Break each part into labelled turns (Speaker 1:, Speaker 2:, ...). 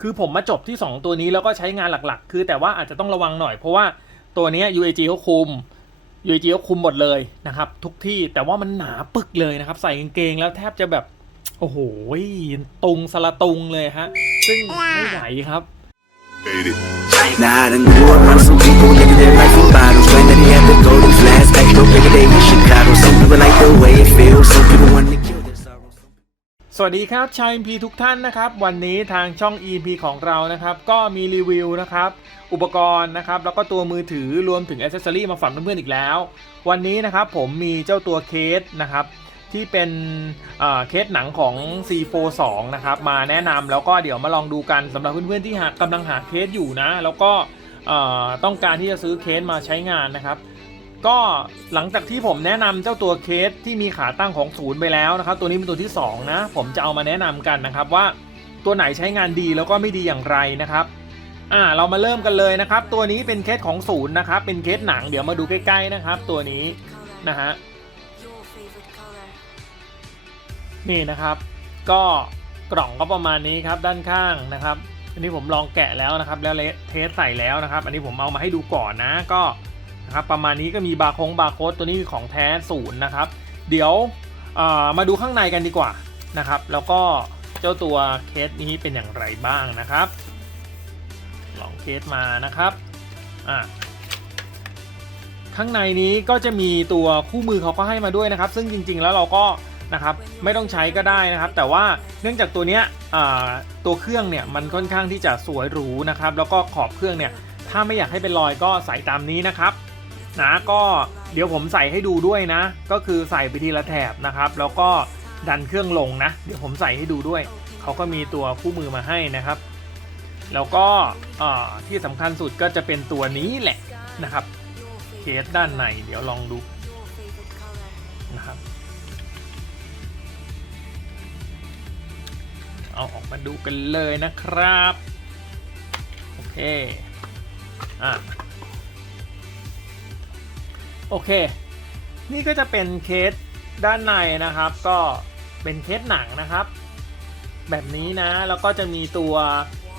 Speaker 1: คือผมมาจบที่ 2 ตัวนี้แล้วก็ใช้งานหลักๆ คือแต่ว่าอาจจะต้องระวังหน่อยเพราะว่าตัวเนี้ย UAG เขาคุม UAG เขาคุมหมดเลยนะครับทุกที่แต่ว่ามันหนาปึกเลยนะครับ ใส่กางเกงแล้วแทบจะแบบ โอ้โหตุงสละตุงเลยฮะ ซึ่งไม่ไหวครับ
Speaker 2: Nah, I done grew around some people living their life in bottles. When they had the golden flask, back no bigger day in Chicago. Some people like the way it feels, some people want to kill their sorrows.
Speaker 1: สวัสดีครับชาว MP ทุกท่านนะครับ วันนี้ทางช่อง EP ของเรานะครับ ก็มีรีวิวนะครับ อุปกรณ์นะครับ แล้วก็ตัวมือถือรวมถึงอ c เซสซอรีมาฝากเพื่อนๆอีกแล้ว วันนี้นะครับผมมีเจ้าตัวเคสนะครับ ที่เป็นเคสหนังของ C42 นะครับ มาแนะนำแล้วก็เดี๋ยวมาลองดูกันสำหรับเพื่อนๆที่หากำลังหาเคสอยู่นะ แล้วก็ต้องการที่จะซื้อเคสมาใช้งานนะครับ ก็หลังจากที่ผมแนะนำเจ้าตัวเคสที่มีขาตั้งของศูนย์ไปแล้วนะครับ ตัวนี้เป็นตัวที่สองนะ ผมจะเอามาแนะนำกันนะครับว่าตัวไหนใช้งานดีแล้วก็ไม่ดีอย่างไรนะครับอ่าเรามาเริ่มกันเลยนะครับ ตัวนี้เป็นเคสของศูนย์นะครับ เป็นเคสหนังเดี๋ยวมาดูใกล้ๆนะครับ ตัวนี้นะฮะนี่นะครับ ก็กล่องก็ประมาณนี้ครับด้านข้างนะครับ อันนี้ผมลองแกะแล้วนะครับ แล้วเทสใส่แล้วนะครับ อันนี้ผมเอามาให้ดูก่อนนะก็ นะครับประมาณนี้ก็มีบาร์โคงบาร์โค้ดตัวนี้ของแท้ศูนย์นะครับ เดี๋ยวมาดูข้างในกันดีกว่านะครับ แล้วก็เจ้าตัวเคสนี้เป็นอย่างไรบ้างนะครับ ลองเคสมานะครับอ่าข้างในนี้ก็จะมีตัวคู่มือเขาก็ให้มาด้วยนะครับ ซึ่งจริงๆแล้วเราก็นะครับไม่ต้องใช้ก็ได้นะครับ แต่ว่าเนื่องจากตัวเนี้ยตัวเครื่องเนี่ยมันค่อนข้างที่จะสวยหรูนะครับ แล้วก็ขอบเครื่องเนี่ยถ้าไม่อยากให้เป็นรอยก็ใส่ตามนี้นะครับ นะก็เดี๋ยวผมใส่ให้ดูด้วยนะ ก็คือใส่ไปทีละแถบนะครับ แล้วก็ดันเครื่องลงนะ เดี๋ยวผมใส่ให้ดูด้วย เขาก็มีตัวคู่มือมาให้นะครับ แล้วก็อ่าที่สำคัญสุดก็จะเป็นตัวนี้แหละนะครับเคสด้านในเดี๋ยวลองดูนะครับเอาออกมาดูกันเลยนะครับ โอเคอะ โอเค นี่ก็จะเป็นเคสด้านในนะครับ ก็เป็นเคสหนังนะครับ แบบนี้นะ แล้วก็จะมีตัว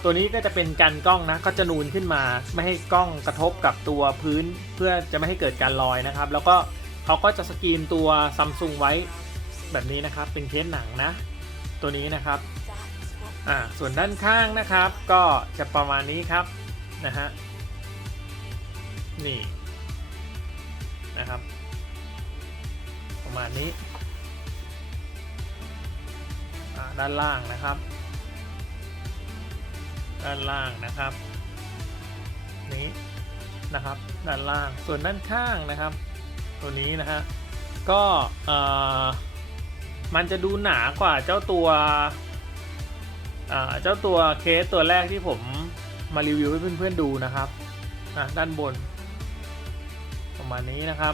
Speaker 1: ตัวนี้ก็จะเป็นกันกล้องนะ ก็จะนูนขึ้นมา ไม่ให้กล้องกระทบกับตัวพื้น เพื่อจะไม่ให้เกิดการลอยนะครับ แล้วก็เขาก็จะสกรีนตัวซัมซุงไว้แบบนี้นะครับ เป็นเคสหนังนะ ตัวนี้นะครับอ่าส่วนด้านข้างนะครับ ก็จะประมาณนี้ครับนะฮะนี่ นะครับ ประมาณนี้ด้านล่างนะครับ ด้านล่างนะครับ นี้นะครับ ด้านล่างส่วนด้านข้างนะครับ ตัวนี้นะฮะก็มันจะดูหนากว่าเจ้าตัวเจ้าตัวเคสตัวแรกที่ผมมารีวิวให้เพื่อนๆดูนะครับอะด้านบน ประมาณนี้นะครับ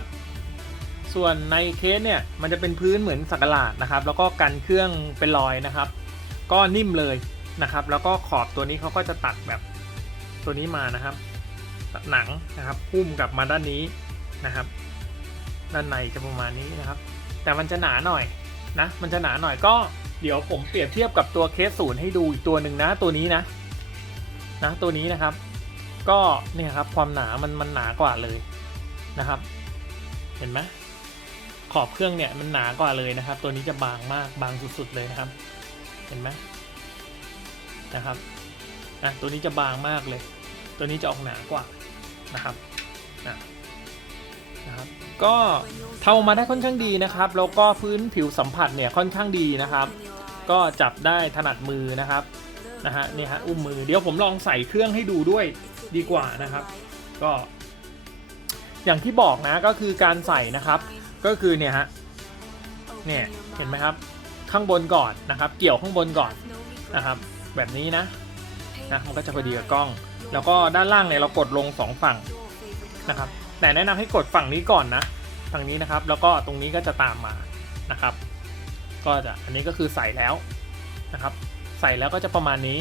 Speaker 1: ส่วนในเคสเนี่ยมันจะเป็นพื้นเหมือนสักหลาดนะครับ แล้วก็กันเครื่องเป็นรอยนะครับ ก็นิ่มเลยนะครับ แล้วก็ขอบตัวนี้เขาก็จะตัดแบบตัวนี้มานะครับหนังนะครับพุ่มกลับมาด้านนี้นะครับ ด้านในจะประมาณนี้นะครับ แต่มันจะหนาหน่อยนะมันจะหนาหน่อยก็เดี๋ยวผมเปรียบเทียบกับตัวเคสศูนย์ให้ดูอีกตัวหนึ่งนะตัวนี้นะนะตัวนี้นะครับ ก็เนี่ยครับความหนามันมันหนากว่าเลย นะครับ เห็นไหมขอบเครื่องเนี่ยมันหนากว่าเลยนะครับ ตัวนี้จะบางมากบางสุดๆเลยนะครับ เห็นไหมนะครับอะตัวนี้จะบางมากเลย ตัวนี้จะออกหนากว่านะครับอะนะครับ ก็เทามาได้ค่อนข้างดีนะครับ แล้วก็พื้นผิวสัมผัสเนี่ยค่อนข้างดีนะครับ ก็จับได้ถนัดมือนะครับนะฮะนี่ฮะอุ้มมือเดี๋ยวผมลองใส่เครื่องให้ดูด้วยดีกว่านะครับ ก็ อย่างที่บอกนะก็คือการใส่นะครับ ก็คือเนี่ยฮะเนี่ยเห็นไหมครับ ข้างบนก่อนนะครับ เกี่ยวข้างบนก่อนนะครับ แบบนี้นะนะมันก็จะพอดีกับกล้อง แล้วก็ด้านล่างเนี่ยเรากดลงสองฝั่งนะครับ แต่แนะนำให้กดฝั่งนี้ก่อนนะฝั่งนี้นะครับ แล้วก็ตรงนี้ก็จะตามมานะครับ ก็จะอันนี้ก็คือใส่แล้วนะครับ ใส่แล้วก็จะประมาณนี้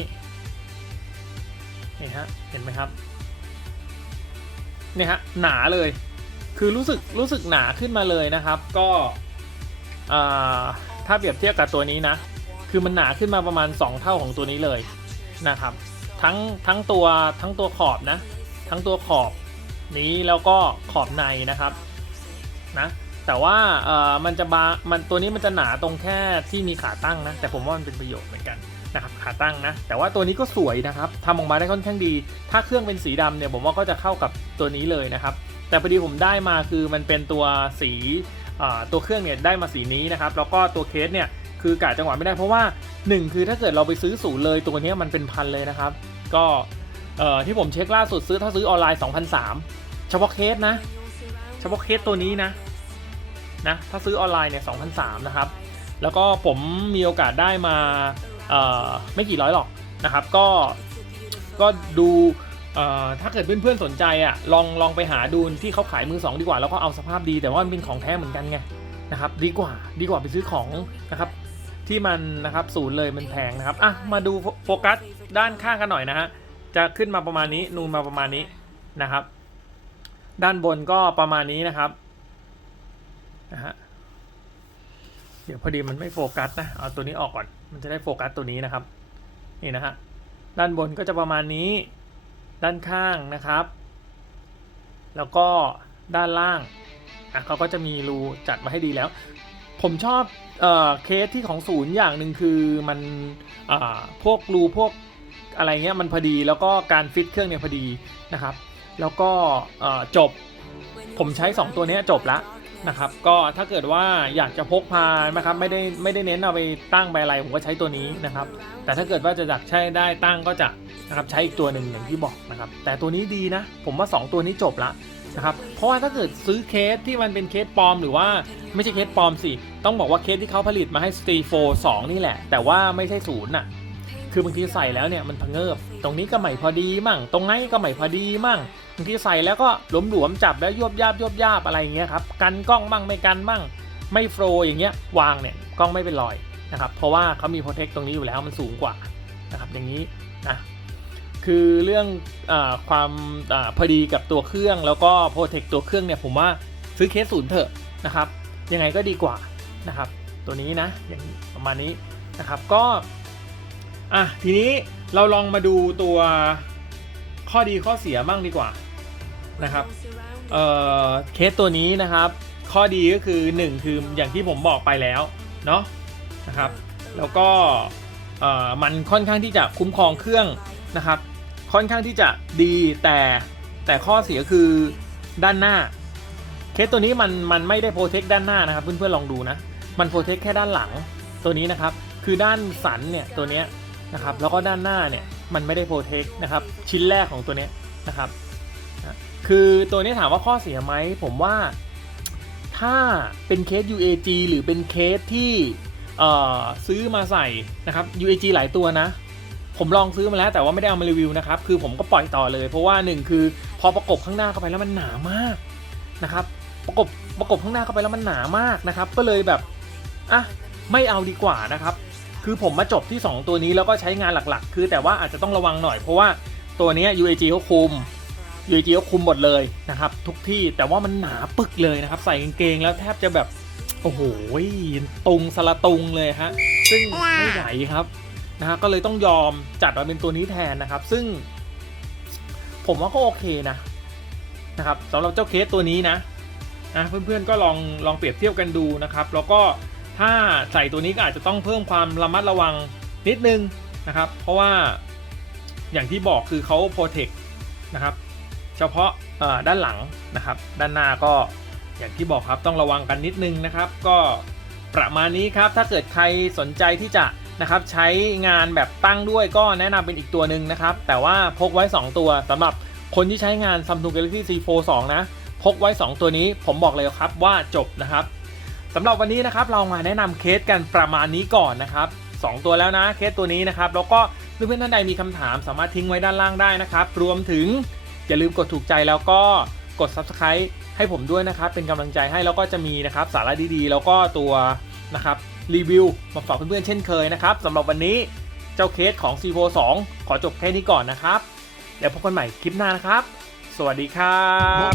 Speaker 1: นี่ฮะเห็นไหมครับ เนี่ยฮะหนาเลย คือรู้สึกรู้สึกหนาขึ้นมาเลยนะครับ ก็ถ้าเปรียบเทียบกับตัวนี้นะ คือมันหนาขึ้นมาประมาณ 2 เท่าของตัวนี้เลยนะครับ ทั้งทั้งตัวทั้งตัวขอบนะ ทั้งตัวขอบนี้แล้วก็ขอบในนะครับนะแต่ว่าเออมันจะบามันตัวนี้มันจะหนาตรงแค่ที่มีขาตั้งนะ แต่ผมว่ามันเป็นประโยชน์เหมือนกัน นะครับขาตั้งนะ แต่ว่าตัวนี้ก็สวยนะครับทำออกมาได้ค่อนข้างดี ถ้าเครื่องเป็นสีดำเนี่ยผมว่าก็จะเข้ากับตัวนี้เลยนะครับ แต่พอดีผมได้มาคือมันเป็นตัวสีตัวเครื่องเนี่ยได้มาสีนี้นะครับ แล้วก็ตัวเคสเนี่ยคือกะจังหวะไม่ได้เพราะว่าหนึ่งคือถ้าเกิดเราไปซื้อศูนย์เลยตัวนี้มันเป็นพันเลยนะครับ ก็ที่ผมเช็คล่าสุดซื้อถ้าซื้อออนไลน์2,003เฉพาะเคสนะ เฉพาะเคสตัวนี้นะนะถ้าซื้อออนไลน์เนี่ย2,003นะครับแล้วก็ผมมีโอกาสได้มา ไม่กี่ร้อยหรอกนะครับ ก็ก็ดูถ้าเกิดเพื่อนๆสนใจอะลองลองไปหาดูที่เขาขายมือสองดีกว่าแล้วก็เอาสภาพดีแต่ว่ามันเป็นของแท้เหมือนกันไงนะครับดีกว่าดีกว่าไปซื้อของนะครับที่มันนะครับศูนย์เลยมันแพงนะครับอะมาดูโฟกัสด้านข้างกันหน่อยนะฮะจะขึ้นมาประมาณนี้นูนมาประมาณนี้นะครับ ด้านบนก็ประมาณนี้นะครับนะฮะ เดี๋ยวพอดีมันไม่โฟกัสนะ เอาตัวนี้ออกก่อน มันจะได้โฟกัสตัวนี้นะครับ นี่นะฮะ ด้านบนก็จะประมาณนี้ ด้านข้างนะครับ แล้วก็ด้านล่าง อะเขาก็จะมีรูจัดมาให้ดีแล้ว ผมชอบเอ่อเคสที่ของศูนย์อย่างหนึ่งคือมันอ่าพวกรูพวกอะไรเงี้ยมันพอดีแล้วก็การฟิตเครื่องเนี่ยพอดีนะครับ แล้วก็จบ ผมใช้ 2 ตัวนี้จบละ นะครับ ก็ถ้าเกิดว่าอยากจะพกพานะครับไม่ได้ไม่ได้เน้นเอาไปตั้งไปอะไรผมก็ใช้ตัวนี้นะครับ แต่ถ้าเกิดว่าจะอยากใช้ได้ตั้งก็จะนะครับใช้อีกตัวหนึ่งอย่างที่บอกนะครับ แต่ตัวนี้ดีนะ ผมว่า 2 ตัวนี้จบละนะครับเพราะว่าถ้าเกิดซื้อเคสที่มันเป็นเคสปลอม หรือว่าไม่ใช่เคสปลอมสิต้องบอกว่าเคสที่เขาผลิตมาให้ s t 4 2นี่แหละ แต่ว่าไม่ใช่ศูนย์น่ะคือบางทีใส่แล้วเนี่ยมันพะเงิบตรงนี้ก็ไม่พอดีมั่ง ตรงนั้นก็ไม่พอดีมั่ง บางทีใส่แล้วก็หลวมๆจับแล้วยบยาบยบยาบอะไรอย่างเงี้ยครับกันกล้องมั่งไม่กันมั่งไม่โฟล์อย่างเงี้ยวางเนี่ยกล้องไม่เป็นรอยนะครับเพราะว่าเขามีโปรเทคตรงนี้อยู่แล้วมันสูงกว่านะครับอย่างนี้นะคือเรื่องอความอพอดีกับตัวเครื่องแล้วก็โปรเทคตัวเครื่องเนี่ยผมว่าซื้อเคสศูนย์เถอะนะครับยังไงก็ดีกว่านะครับตัวนี้นะอย่างประมาณนี้นะครับก็อะทีนี้เราลองมาดูตัวข้อดีข้อเสียบ้างดีกว่า นะครับเอ่อเคสตัวนี้นะครับ ข้อดีก็คือ 1 คืออย่างที่ผมบอกไปแล้วเนาะนะครับ แล้วก็เอ่อมันค่อนข้างที่จะคุ้มครองเครื่องนะครับ ค่อนข้างที่จะดีแต่แต่ข้อเสียคือด้านหน้า เคสตัวนี้มันมันไม่ได้โปรเทคด้านหน้านะครับเพื่อนๆลองดูนะ มันโปรเทคแค่ด้านหลังตัวนี้นะครับ คือด้านสันเนี่ยตัวเนี้ยนะครับแล้วก็ด้านหน้าเนี่ยมันไม่ได้โปรเทคนะครับชิ้นแรกของตัวเนี้ยนะครับ คือตัวนี้ถามว่าข้อเสียไหม ผมว่าถ้าเป็นเคส UAG หรือเป็นเคสที่ซื้อมาใส่นะครับ UAG หลายตัวนะ ผมลองซื้อมาแล้วแต่ว่าไม่ได้เอามารีวิวนะครับ คือผมก็ปล่อยต่อเลย เพราะว่าหนึ่งคือพอประกบข้างหน้าเข้าไปแล้วมันหนามากนะครับ ประกบประกบข้างหน้าเข้าไปแล้วมันหนามากนะครับ ก็เลยแบบอะไม่เอาดีกว่านะครับ คือผมมาจบที่ 2 ตัวนี้แล้วก็ใช้งานหลักๆ คือแต่ว่าอาจจะต้องระวังหน่อยเพราะว่าตัวนี้ UAG เขาคุม UAG เขาคุมหมดเลยนะครับ ทุกที่แต่ว่ามันหนาปึกเลยนะครับ ใส่กางเกงแล้วแทบจะแบบโอ้โหตุงสละตุงเลยฮะซึ่งไม่ไหวครับนะฮะก็เลยต้องยอมจัดมาเป็นตัวนี้แทนนะครับ ซึ่ง ผมว่าก็โอเคนะนะครับสำหรับเจ้าเคสตัวนี้นะนะ เพื่อนๆก็ลองลองเปรียบเทียบกันดูนะครับ แล้วก็ถ้าใส่ตัวนี้ก็อาจจะต้องเพิ่มความระมัดระวังนิดนึงนะครับ เพราะว่าอย่างที่บอกคือเขาโปรเทคนะครับ เฉพาะด้านหลังนะครับ ด้านหน้าก็อย่างที่บอกครับต้องระวังกันนิดนึงนะครับ ก็ประมาณนี้ครับถ้าเกิดใครสนใจที่จะนะครับใช้งานแบบตั้งด้วยก็แนะนำเป็นอีกตัวหนึ่งนะครับ แต่ว่าพกไว้ 2 ตัวสำหรับคนที่ใช้งาน Samsung Galaxy Z Fold 2นะ พกไว้ 2 ตัวนี้ผมบอกเลยครับว่าจบนะครับสำหรับวันนี้นะครับเรามาแนะนำเคสกันประมาณนี้ก่อนนะครับสองตัวแล้วนะเคสตัวนี้นะครับแล้วก็เพื่อนๆท่านใดมีคำถามสามารถทิ้งไว้ด้านล่างได้นะครับ รวมถึง อย่าลืมกดถูกใจแล้วก็กด Subscribe ให้ผมด้วยนะครับ เป็นกำลังใจให้แล้วก็จะมีนะครับสาระดีๆ แล้วก็ตัวนะครับรีวิวมาฝากเพื่อนๆเช่นเคยนะครับสำหรับวันนี้เจ้าเคสของ c ีโ2ขอจบแค่นี้ก่อนนะครับ เดี๋ยวพบกันใหม่คลิปหน้านะครับ สวัสดีครับ